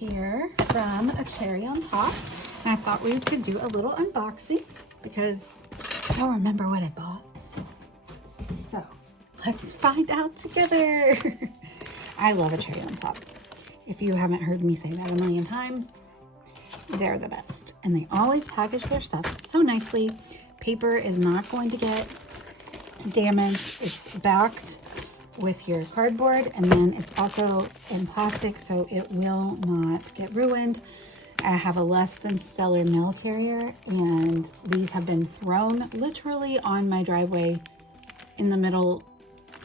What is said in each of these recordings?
here from A Cherry on Top. And I thought we could do a little unboxing because I don't remember what I bought. So let's find out together. I love A Cherry on Top. If you haven't heard me say that a million times, they're the best. And they always package their stuff so nicely. Paper is not going to get damaged. It's backed with your cardboard, and then it's also in plastic, so it will not get ruined. I have a less than stellar mail carrier, and these have been thrown literally on my driveway in the middle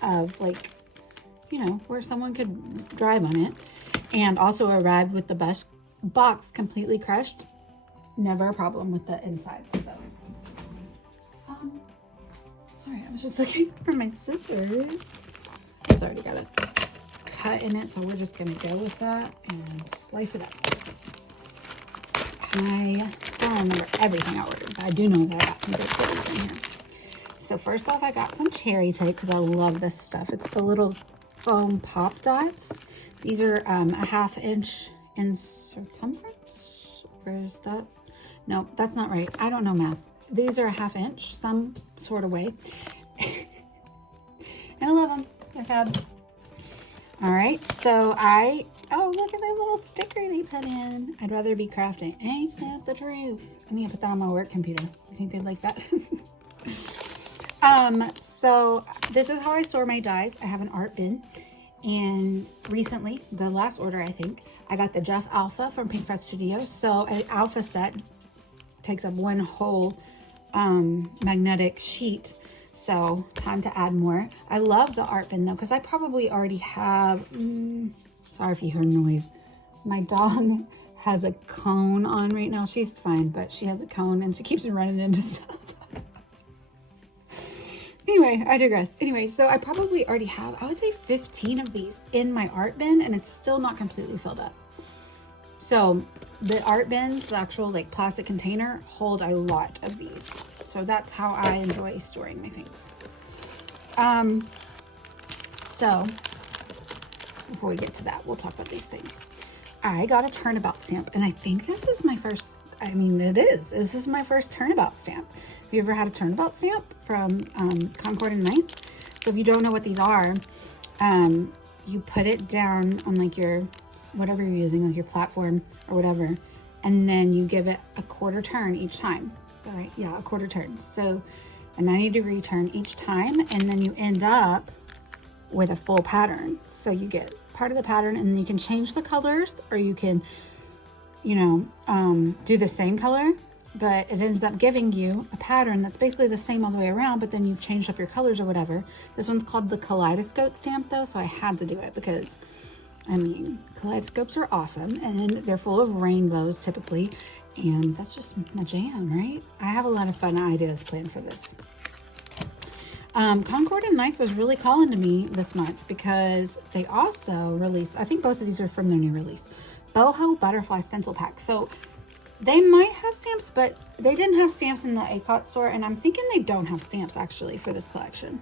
of, like, you know, where someone could drive on it, and also arrived with the box completely crushed. Never a problem with the inside. So sorry, I was just looking for my scissors. It's already got a cut in it, so we're just gonna go with that and slice it up. I don't remember everything I ordered, but I do know that I got some good clothes in here. So first off, I got some cherry tape because I love this stuff. It's the little foam pop dots. These are a 1/2 inch in circumference. Where is that? No, that's not right. I don't know math. These are a 1/2 inch, some sort of way. And I love them. They're fab. All right, so oh, look at that little sticker they put in. I'd rather be crafting. Ain't that the truth? I need to put that on my work computer. You think they'd like that? So this is how I store my dies. I have an art bin. And recently, the last order, I think, I got the Jeff Alpha from Pink Fret Studios. So an alpha set takes up one whole magnetic sheet. So time to add more. I love the art bin though, because I probably already have, sorry if you hear noise. My dog has a cone on right now. She's fine, but she has a cone and she keeps running into stuff. Anyway, I digress. Anyway, so I probably already have, I would say 15 of these in my art bin, and it's still not completely filled up. So the art bins, the actual like plastic container, hold a lot of these. So that's how I enjoy storing my things. So before we get to that, we'll talk about these things. I got a turnabout stamp, and I think this is my first, I mean, it is. This is my first turnabout stamp. Have you ever had a turnabout stamp from Concord and Ninth? So if you don't know what these are, you put it down on like your, whatever you're using, like your platform or whatever, and then you give it a quarter turn each time. Sorry, yeah, a quarter turn. So a 90-degree turn each time, and then you end up with a full pattern. So you get part of the pattern, and then you can change the colors, or you can, you know, do the same color, but it ends up giving you a pattern that's basically the same all the way around, but then you've changed up your colors or whatever. This one's called the Kaleidoscope stamp though, so I had to do it because, I mean, kaleidoscopes are awesome, and they're full of rainbows typically, and that's just my jam, right? I have a lot of fun ideas planned for this. Concord and Ninth was really calling to me this month because they also released, I think both of these are from their new release, Boho Butterfly Stencil Pack. So they might have stamps, but they didn't have stamps in the ACOT store, and I'm thinking they don't have stamps actually for this collection.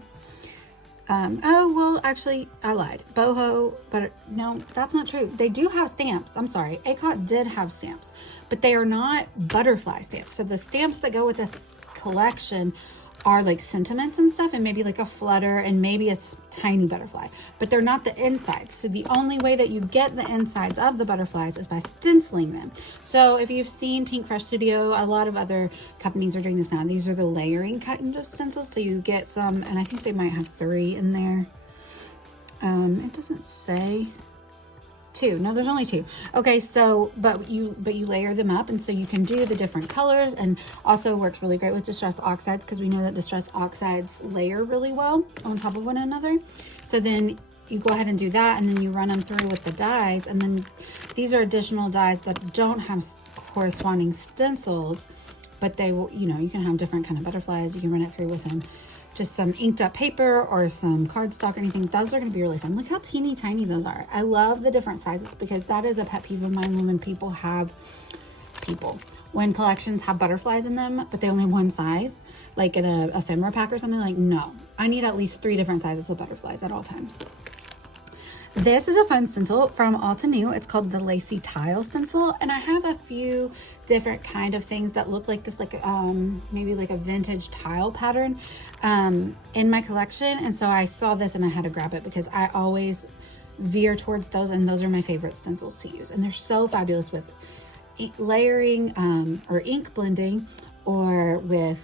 Oh, well, actually, I lied. Boho, but no, that's not true. They do have stamps. I'm sorry. ACOT did have stamps, but they are not butterfly stamps. So the stamps that go with this collection are like sentiments and stuff, and maybe like a flutter, and maybe it's tiny butterfly, but they're not the insides. So the only way that you get the insides of the butterflies is by stenciling them. So if you've seen Pink Fresh Studio, a lot of other companies are doing this now. These are the layering kind of stencils. So you get some, and I think they might have 3 in there. It doesn't say. 2. No, there's only 2. Okay, so but you layer them up, and so you can do the different colors, and also works really great with distress oxides, because we know that distress oxides layer really well on top of one another. So then you go ahead and do that, and then you run them through with the dies, and then these are additional dies that don't have corresponding stencils, but they will, you know, you can have different kind of butterflies. You can run it through with some inked up paper or some cardstock or anything. Those are going to be really fun. Look how teeny tiny those are. I love the different sizes, because that is a pet peeve of mine when collections have butterflies in them, but they only have one size, like in a ephemera pack or something. Like, no, I need at least 3 different sizes of butterflies at all times. This is a fun stencil from Alta New. It's called the Lacy Tile stencil, and I have a few different kind of things that look like this, like maybe like a vintage tile pattern in my collection. And so I saw this and I had to grab it because I always veer towards those, and those are my favorite stencils to use, and they're so fabulous with layering or ink blending, or with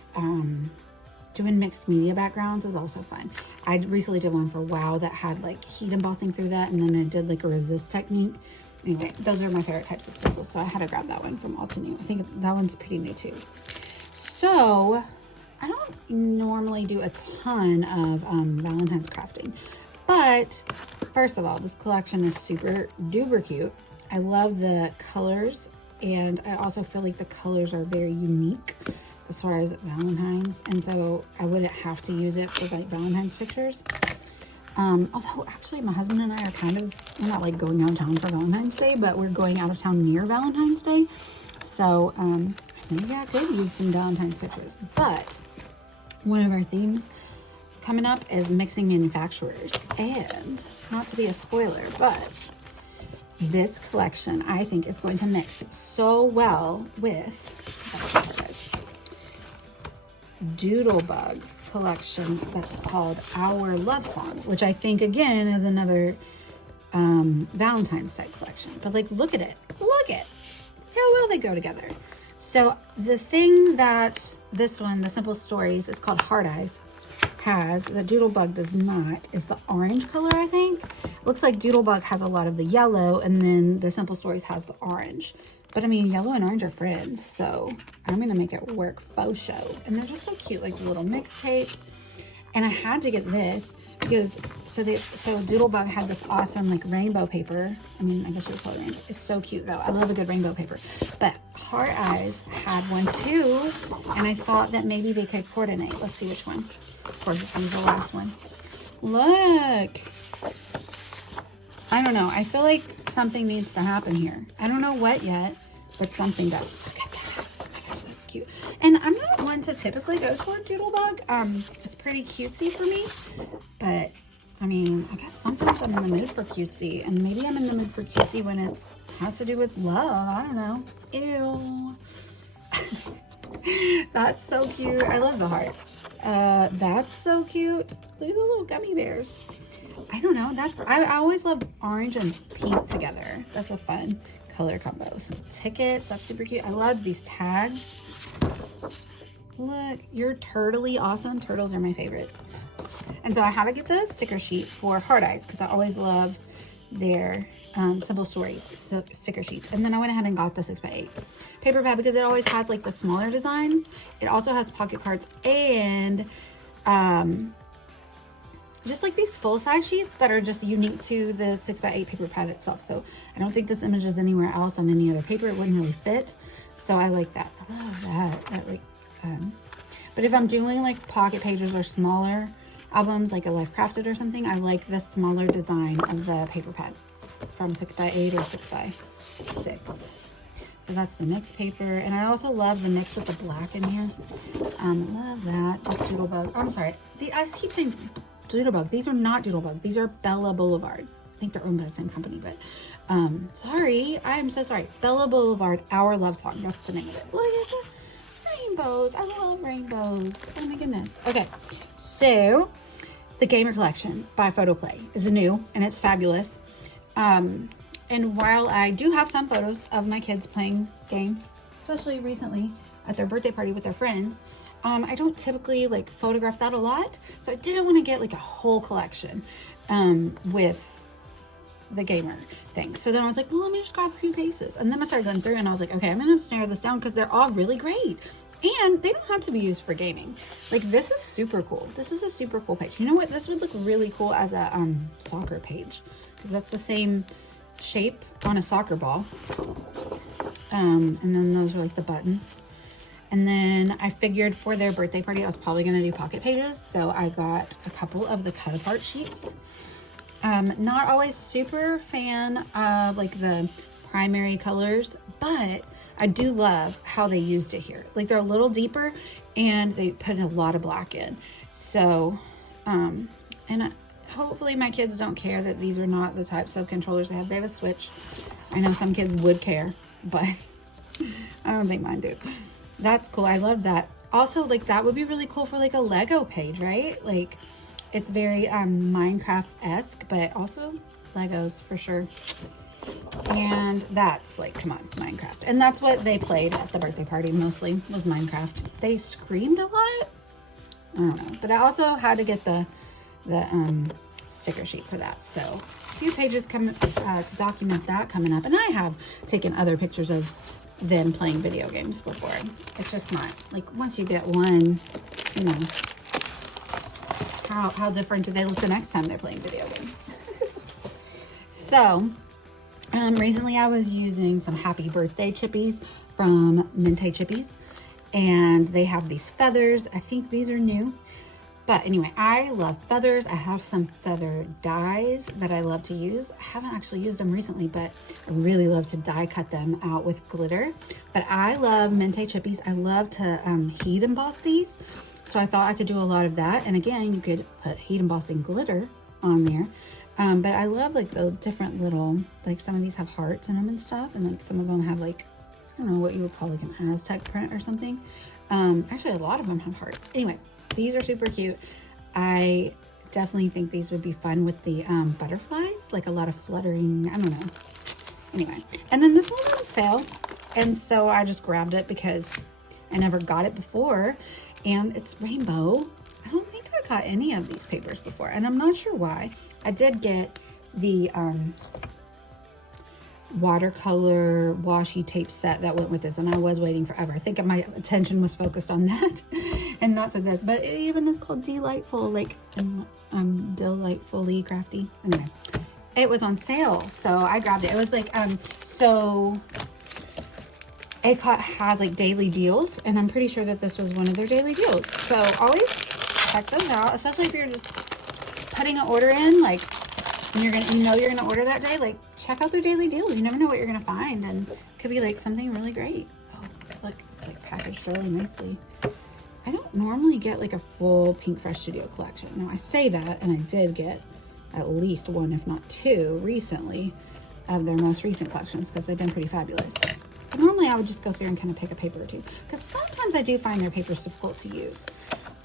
doing mixed media backgrounds is also fun. I recently did one for WOW that had like heat embossing through that, and then I did like a resist technique. Anyway, those are my favorite types of stencils, so I had to grab that one from Alta New. I think that one's pretty new too. So I don't normally do a ton of Valentine's crafting, but first of all, this collection is super duper cute. I love the colors, and I also feel like the colors are very unique as far as Valentine's, and so I wouldn't have to use it for like Valentine's pictures. Although actually my husband and I are kind of, we're not like going out of town for Valentine's Day, but we're going out of town near Valentine's Day. So maybe I could use some Valentine's pictures. But one of our themes coming up is mixing manufacturers. And not to be a spoiler, but this collection I think is going to mix so well with Doodlebug's collection that's called Our Love Song, which I think again is another Valentine's set collection. But like, look at it, look at how well they go together. So the thing that this one, the Simple Stories, is called Hard Eyes, has that Doodlebug does not is the orange color. I think it looks like Doodlebug has a lot of the yellow, and then the Simple Stories has the orange. But I mean, yellow and orange are friends, so I'm gonna make it work faux show. And they're just so cute, like the little mixtapes. And I had to get this because so Doodlebug had this awesome like rainbow paper. I mean, I guess you would call it rainbow. It's so cute though. I love a good rainbow paper. But Hard Eyes had one too, and I thought that maybe they could coordinate. Let's see which one. Of course, it's gonna be the last one. Look. I don't know. I feel like something needs to happen here. I don't know what yet, but something does. Look at that. Oh my gosh, that's cute. And I'm not one to typically go toward Doodlebug. It's pretty cutesy for me, but I mean, I guess sometimes I'm in the mood for cutesy, and maybe I'm in the mood for cutesy when it has to do with love. I don't know. Ew. That's so cute. I love the hearts. That's so cute. Look at the little gummy bears. I don't know. I always love orange and pink together. That's a fun color combo. Some tickets. That's super cute. I love these tags. Look, you're turtly awesome. Turtles are my favorite. And so I had to get the sticker sheet for Hard Eyes because I always love their Simple Stories sticker sheets. And then I went ahead and got the 6x8 paper pad because it always has like the smaller designs. It also has pocket cards and just like these full-size sheets that are just unique to the 6x8 paper pad itself. So I don't think this image is anywhere else on any other paper. It wouldn't really fit. So I like that. I love that. But if I'm doing like pocket pages or smaller albums, like a Life Crafted or something, I like the smaller design of the paper pads from 6x8 or 6x6. So that's the mixed paper. And I also love the mix with the black in here. Love that. That's Doodlebug. Oh, I'm sorry. I keep saying Doodlebug. These are not Doodlebug. These are Bella Boulevard. I think they're owned by the same company, but sorry. I'm so sorry. Bella Boulevard, Our Love Song. That's the name of it. Look at the rainbows. I love rainbows. Oh my goodness. Okay. So the Gamer Collection by Photoplay is new and it's fabulous. And while I do have some photos of my kids playing games, especially recently at their birthday party with their friends, I don't typically like photograph that a lot. So I didn't want to get like a whole collection with the gamer thing. So then I was like, well, let me just grab a few cases. And then I started going through and I was like, okay, I'm gonna have to narrow this down because they're all really great. And they don't have to be used for gaming. Like this is super cool. This is a super cool page. You know what? This would look really cool as a soccer page because that's the same shape on a soccer ball. And then those are like the buttons. And then I figured for their birthday party, I was probably gonna do pocket pages. So I got a couple of the cut apart sheets. Not always super fan of like the primary colors, but I do love how they used it here. Like they're a little deeper and they put a lot of black in. So, and hopefully my kids don't care that these are not the types of controllers they have. They have a Switch. I know some kids would care, but I don't think mine do. That's cool. I love that. Also, like, that would be really cool for like a Lego page, right? Like, it's very Minecraft-esque, but also Legos for sure. And that's like, come on, Minecraft. And that's what they played at the birthday party mostly, was Minecraft. They screamed a lot. I don't know. But I also had to get the sticker sheet for that. So a few pages coming to document that coming up. And I have taken other pictures of them playing video games before. It's just not, like, once you get one, you know, how different do they look the next time they're playing video games? So, recently I was using some Happy Birthday chippies from Mente Chippies, and they have these feathers. I think these are new. But anyway, I love feathers. I have some feather dies that I love to use. I haven't actually used them recently, but I really love to die cut them out with glitter. But I love Mente Chippies. I love to heat emboss these. So I thought I could do a lot of that. And again, you could put heat embossing glitter on there. But I love like the different little, like some of these have hearts in them and stuff. And like some of them have like, I don't know what you would call like an Aztec print or something. Actually, a lot of them have hearts. Anyway. These are super cute. I definitely think these would be fun with the butterflies, like a lot of fluttering, I don't know. Anyway, and then this one was on sale, and so I just grabbed it because I never got it before, and it's rainbow. I don't think I got any of these papers before, and I'm not sure why. I did get the watercolor washi tape set that went with this, and I was waiting forever. I think my attention was focused on that and not to this, but it even is called Delightful, like delightfully crafty. Anyway, it was on sale, so I grabbed it. It was like so ACOT has like daily deals, and I'm pretty sure that this was one of their daily deals, so always check those out, especially if you're just putting an order in, like, and you're gonna order that day. Like, check out their daily deals. You never know what you're gonna find, and it could be like something really great. Oh, look, it's like packaged really nicely. I don't normally get like a full Pink Fresh Studio collection. Now I say that, and I did get at least one, if not two, recently of their most recent collections because they've been pretty fabulous. But normally I would just go through and kind of pick a paper or two because sometimes I do find their papers difficult to use,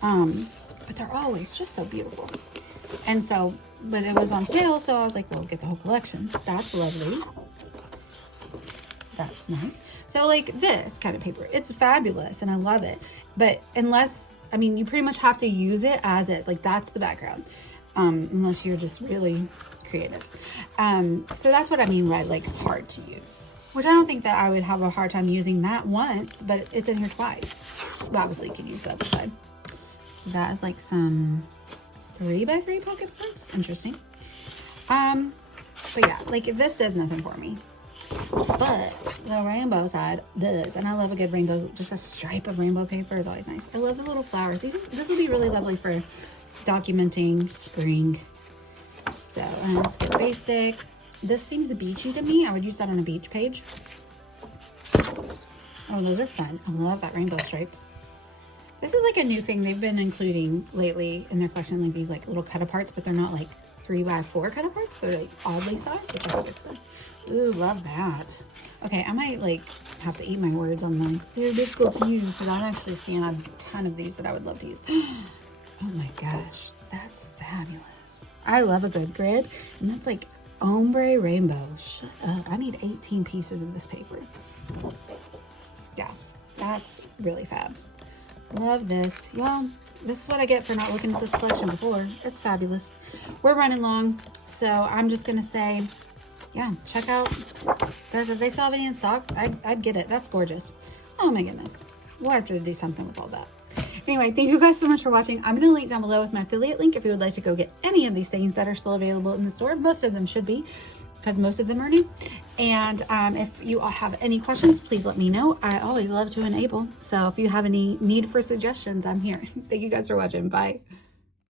but they're always just so beautiful. And so, but it was on sale, so I was like, well, get the whole collection. That's lovely. That's nice. So like this kind of paper, it's fabulous and I love it. But unless, I mean, you pretty much have to use it as is. Like, that's the background. Unless you're just really creative. So that's what I mean by like hard to use. Which I don't think that I would have a hard time using that once, but it's in here twice. But obviously you can use the other side. So that is like some 3x3 pocket parts. Interesting. But yeah, like this does nothing for me, but the rainbow side does, and I love a good rainbow. Just a stripe of rainbow paper is always nice. I love the little flowers. This would be really lovely for documenting spring. So let's get basic. This seems beachy to me. I would use that on a beach page. Oh, those are fun. I love that rainbow stripe. This is like a new thing they've been including lately in their collection, like these like little cut-aparts, but they're not like 3x4 cut-aparts. They're like oddly sized, which I think is fun. Ooh, love that. Okay, I might like have to eat my words on mine. They're difficult to use, but I'm actually seeing a ton of these that I would love to use. Oh my gosh, that's fabulous. I love a good grid, and that's like ombre rainbow. Shut up. I need 18 pieces of this paper. Yeah, that's really fab. Love this. Well, this is what I get for not looking at this collection before. It's fabulous. We're running long, so I'm just gonna say, yeah, check out, guys, if they still have any in stock, I'd get it. That's gorgeous. Oh my goodness, we'll have to do something with all that. Anyway, thank you guys so much for watching. I'm gonna link down below with my affiliate link if you would like to go get any of these things that are still available in the store. Most of them should be, because most of them are new. And if you all have any questions, please let me know. I always love to enable. So if you have any need for suggestions, I'm here. Thank you guys for watching. Bye.